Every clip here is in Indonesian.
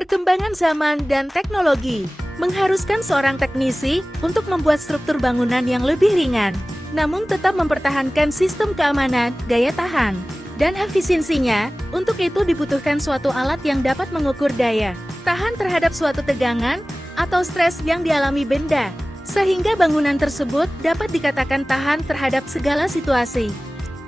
Perkembangan zaman dan teknologi mengharuskan seorang teknisi untuk membuat struktur bangunan yang lebih ringan, namun tetap mempertahankan sistem keamanan, daya tahan, dan efisiensinya. Untuk itu dibutuhkan suatu alat yang dapat mengukur daya tahan terhadap suatu tegangan atau stres yang dialami benda, sehingga bangunan tersebut dapat dikatakan tahan terhadap segala situasi.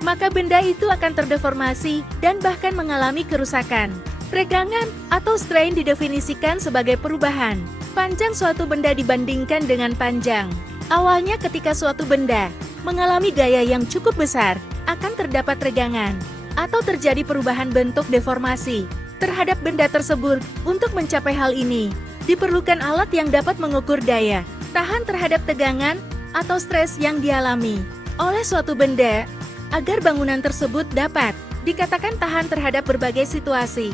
Maka benda itu akan terdeformasi dan bahkan mengalami kerusakan. Regangan atau strain didefinisikan sebagai perubahan panjang suatu benda dibandingkan dengan panjang awalnya. Ketika suatu benda mengalami gaya yang cukup besar, akan terdapat regangan atau terjadi perubahan bentuk deformasi terhadap benda tersebut. Untuk mencapai hal ini, diperlukan alat yang dapat mengukur daya tahan terhadap tegangan atau stres yang dialami oleh suatu benda, agar bangunan tersebut dapat dikatakan tahan terhadap berbagai situasi.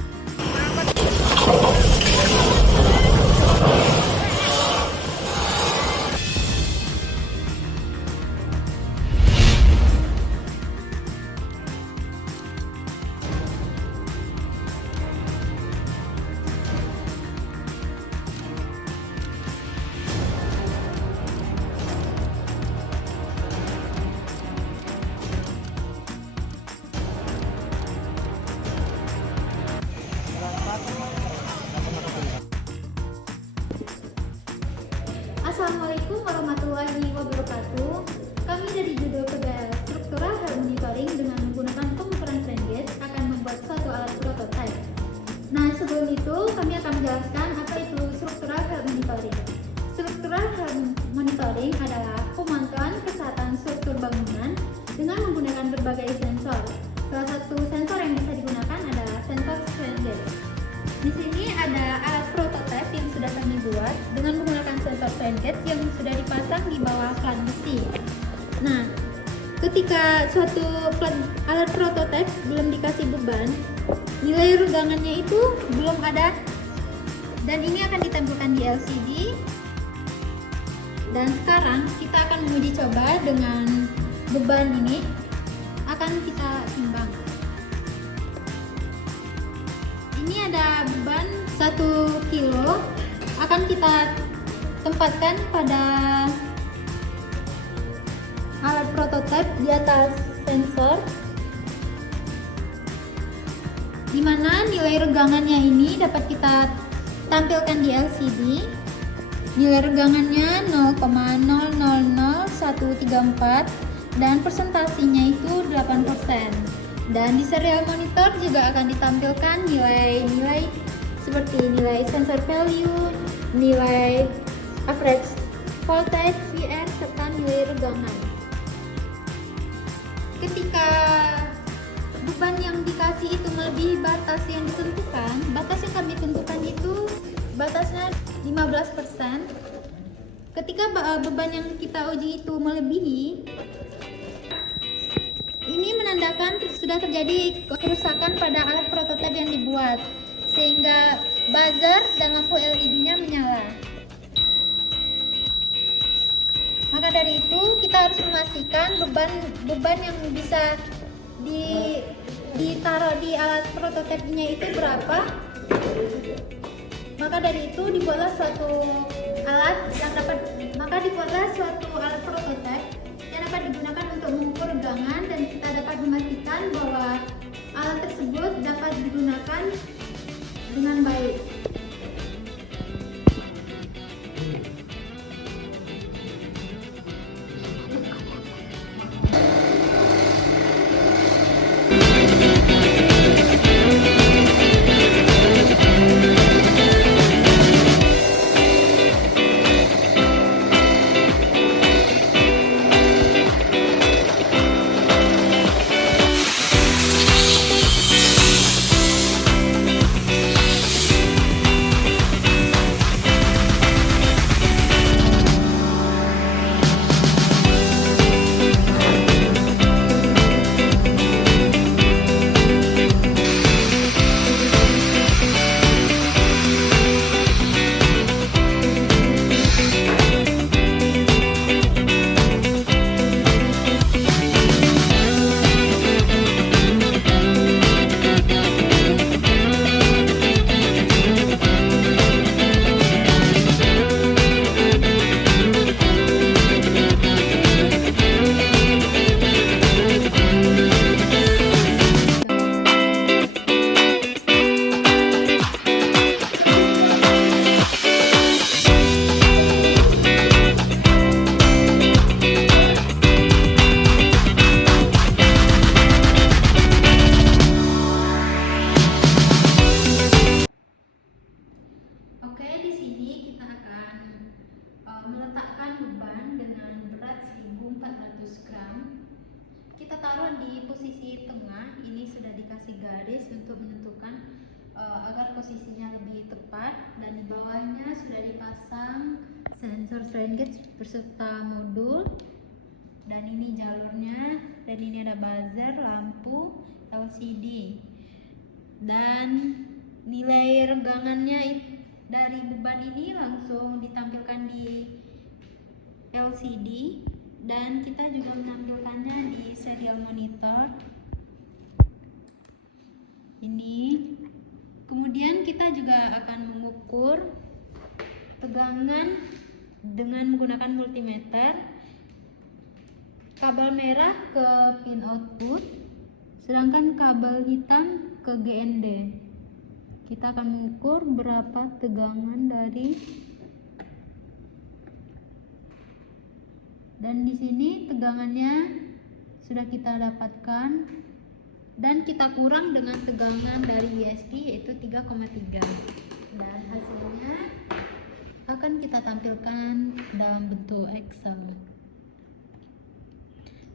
Assalamualaikum warahmatullahi wabarakatuh. Kami dari Judo Kedai Struktural Health Monitoring dengan menggunakan pengukuran strain gauge akan membuat suatu alat prototipe. Nah, sebelum itu kami akan menjelaskan apa itu Struktural Health Monitoring. Struktural Health Monitoring adalah pemantauan kesehatan struktur bangunan dengan menggunakan berbagai sensor. Salah satu sensor yang bisa digunakan adalah sensor strain gauge. Di sini ada alat prototipe yang sudah kami buat dengan menggunakan sensor strain gauge yang sudah dipasang di bawah plat besi. Nah, ketika suatu alat prototipe belum dikasih beban, nilai regangannya itu belum ada, dan ini akan ditampilkan di LCD. Dan sekarang kita akan menguji coba dengan beban ini, akan kita timbang. Ini ada beban 1 kilo, akan kita tempatkan pada alat prototipe di atas sensor, di mana nilai regangannya ini dapat kita tampilkan di LCD. Nilai regangannya 0,000134 dan persentasinya itu 8%. Dan di serial monitor juga akan ditampilkan nilai-nilai seperti nilai sensor value, nilai average voltage, VR, serta nilai regangan. Ketika beban yang dikasih itu melebihi batas yang ditentukan, batas yang kami tentukan itu batasnya 15%. Ketika beban yang kita uji itu melebihi, ini menandakan sudah terjadi kerusakan pada alat prototipe yang dibuat, sehingga buzzer dan lampu LED-nya menyala. Maka dari itu kita harus memastikan beban yang bisa ditaruh di alat prototipe-nya itu berapa. Maka dari itu dibuatlah suatu alat prototipe yang dapat digunakan untuk mengukur regangan, dan kita dapat memastikan bahwa alat tersebut dapat digunakan dengan baik. Kemudian di sini kita akan meletakkan beban dengan berat 1400 gram. Kita taruh di posisi tengah. Ini sudah dikasih garis untuk menentukan agar posisinya lebih tepat, dan di bawahnya sudah dipasang sensor strain gauge beserta modul, dan ini jalurnya, dan ini ada buzzer, lampu, LCD, dan nilai regangannya dari beban ini langsung ditampilkan di LCD, dan kita juga menampilkannya di serial monitor ini. Kemudian kita juga akan mengukur tegangan dengan menggunakan multimeter. Kabel merah ke pin output, sedangkan kabel hitam ke GND. Kita akan mengukur berapa tegangan dari, dan di sini tegangannya sudah kita dapatkan, dan kita kurang dengan tegangan dari USD yaitu 3,3, dan hasilnya akan kita tampilkan dalam bentuk Excel.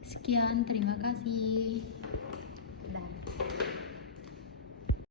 Sekian, terima kasih.